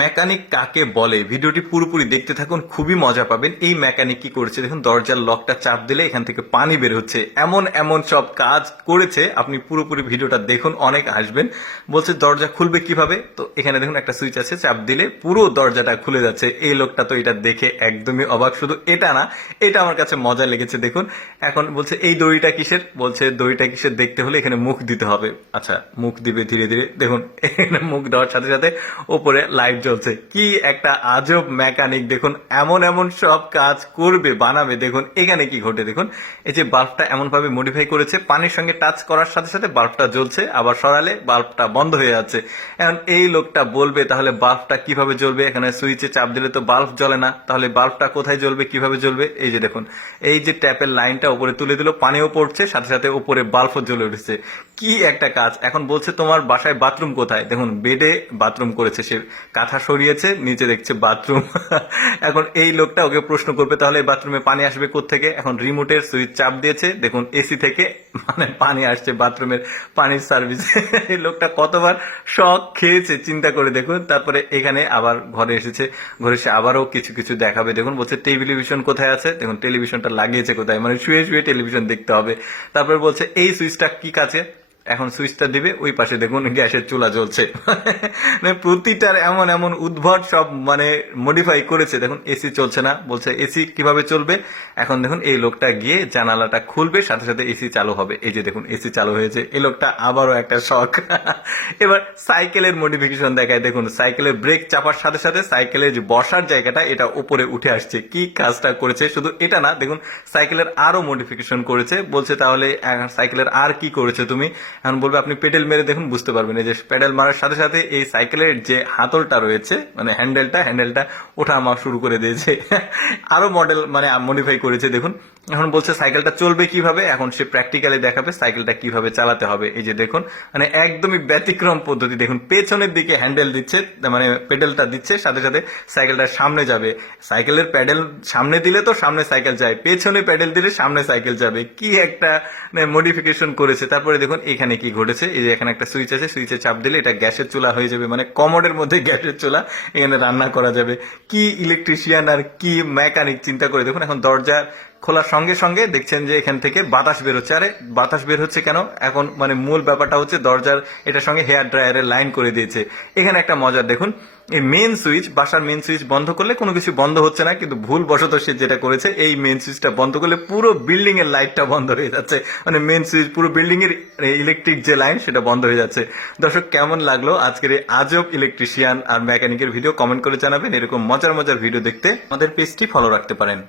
Mechanic কাকে বলে ভিডিওটি পুরোপুরি দেখতে থাকুন, খুবই মজা পাবেন। এই মেকানিক কি করেছে দেখুন, দরজার লকটা চাপ দিলে এখান থেকে পানি বের হচ্ছে, এমন এমন সব কাজ করেছে। আপনি পুরোপুরি ভিডিওটা দেখুন, অনেক আসবেন। বলছে দরজা খুলবে কিভাবে, তো এখানে দেখুন একটা সুইচ আছে, চাপ দিলে পুরো দরজাটা খুলে যাচ্ছে। এই লোকটা তো এটা দেখে একদমই অবাক। শুধু এটা না, এটা আমার কাছে মজা লেগেছে। দেখুন এখন বলছে এই দড়িটা কিসের, বলছে দড়িটা কিসের দেখতে হলে এখানে মুখ দিতে হবে। আচ্ছা, মুখ দিবে ধীরে ধীরে। দেখুন এখানে মুখ দেওয়ার সাথে সাথে ওপরে লাইট জ্বলছে। কি একটা আজব মেকানিক! দেখুন এমন এমন সব কাজ করবে, বানাবে। দেখুন এখানে কি ঘটে, দেখুন এই যে বাল্বটা এমন ভাবে মডিফাই করেছে, পানির সঙ্গে টাচ করার সাথে সাথে বাল্বটা জ্বলছে, আবার সরালে বাল্বটা বন্ধ হয়ে যাচ্ছে। এখন এই লোকটা বলবে তাহলে বাল্বটা কিভাবে জ্বলবে। এখানে সুইচে চাপ দিলে তো বাল্ব জ্বলে না, তাহলে বাল্বটা কোথায় জ্বলবে, কিভাবে জ্বলবে। এই যে দেখুন, এই যে ট্যাপের লাইনটা উপরে তুলে দিল, পানিও পড়ছে, সাথে সাথে উপরে বাল্বও জ্বলে উঠেছে। কি একটা কাজ! এখন বলছে তোমার বাসায় বাথরুম কোথায়। দেখুন বেডে বাথরুম করেছে, সে কাঁথা সরিয়েছে, নিচে দেখছে বাথরুম। এখন এই লোকটা ওকে প্রশ্ন করবে তাহলে বাথরুমে পানি আসবে কোত্থেকে। এখন রিমোটের সুইচ চাপ দিয়েছে, দেখুন এসি থেকে মানে পানি আসছে বাথরুমের পানির সার্ভিস। এই লোকটা কতবার শখ খেয়েছে চিন্তা করে দেখুন। তারপরে এখানে আবার ঘরে এসেছে, ঘরে এসে আবারও কিছু কিছু দেখাবে। দেখুন বলছে টেলিভিশন কোথায় আছে, দেখুন টেলিভিশনটা লাগিয়েছে কোথায়, মানে শুয়ে শুয়ে টেলিভিশন দেখতে হবে। তারপরে বলছে এই সুইচটা কি কাছে, এখন সুইচটা দিবে, ওই পাশে দেখুন গ্যাসের চুলা জ্বলছে। মানে প্রতিটার এমন এমন উদ্ভট সব মানে মডিফাই করেছে। দেখুন এসি চলছে না, বলছে এসি কিভাবে চলবে। এখন দেখুন এই লোকটা গিয়ে জানালাটা খুলবে, সাথে সাথে এসি চালু হবে। এই যে দেখুন এসি চালু হয়েছে। এই লোকটা আবারও একটা শখ। এবার সাইকেলের মডিফিকেশন দেখায়। দেখুন সাইকেলের ব্রেক চাপার সাথে সাথে সাইকেলের যে বসার জায়গাটা এটা উপরে উঠে আসছে। কি কাজটা করেছে! শুধু এটা না, দেখুন সাইকেলের আরো মডিফিকেশন করেছে। বলছে তাহলে সাইকেলের আর কি করেছে তুমি। এখন বলবে আপনি পেডেল মেরে দেখুন, বুঝতে পারবেন। এই যে পেডেল মারার সাথে সাথে এই সাইকেলের যে হাতলটা রয়েছে, মানে হ্যান্ডেলটা ওঠা আমার শুরু করে দিয়েছে। আরো মডেল মানে মডিফাই করেছে। দেখুন এখন বলছে সাইকেলটা চলবে কিভাবে, এখন সে প্র্যাকটিক্যালি দেখাবে সাইকেলটা কিভাবে চালাতে হবে। এই যে দেখুন মানে একদমই ব্যতিক্রম পদ্ধতি। দেখুন পেছনের দিকে হ্যান্ডেল দিচ্ছে, মানে পেডেলটা দিচ্ছে, সাথে সাথে সাইকেলটা সামনে যাবে। সাইকেলের প্যাডেল সামনে দিলে তো সামনে সাইকেল যায়, পেছনে প্যাডেল দিলে সামনে সাইকেল যাবে। কি একটা মডিফিকেশন করেছে। তারপরে দেখুন এখানে কি ঘটেছে, এই যে এখানে একটা সুইচ আছে, সুইচে চাপ দিলে এটা গ্যাসের চুলা হয়ে যাবে, মানে কমোডের মধ্যে গ্যাসের চুলা, এখানে রান্না করা যাবে। কি ইলেকট্রিশিয়ান আর কি মেকানিক চিন্তা করে দেখুন। এখন দরজা খোলার সঙ্গে সঙ্গে দেখছেন যে এখান থেকে বাতাস বের হচ্ছে। আরে বাতাস বের হচ্ছে কেন, এখন মানে মূল ব্যাপারটা হচ্ছে দরজার এটার সঙ্গে হেয়ার ড্রায়ারের লাইন করে দিয়েছে। এখানে একটা মজার দেখুন, এই মেন সুইচ, বাসার মেন সুইচ বন্ধ করলে কোনো কিছু বন্ধ হচ্ছে না, কিন্তু ভুল বশত সে যেটা করেছে এই মেন সুইচটা বন্ধ করলে পুরো বিল্ডিং এর লাইটটা বন্ধ হয়ে যাচ্ছে। মানে মেন সুইচ পুরো বিল্ডিং এর ইলেকট্রিক যে লাইন সেটা বন্ধ হয়ে যাচ্ছে। দর্শক কেমন লাগলো আজকের এই আজব ইলেকট্রিশিয়ান আর মেকানিকের ভিডিও, কমেন্ট করে জানাবেন। এরকম মজার মজার ভিডিও দেখতে আমাদের পেজটি ফলো রাখতে পারেন।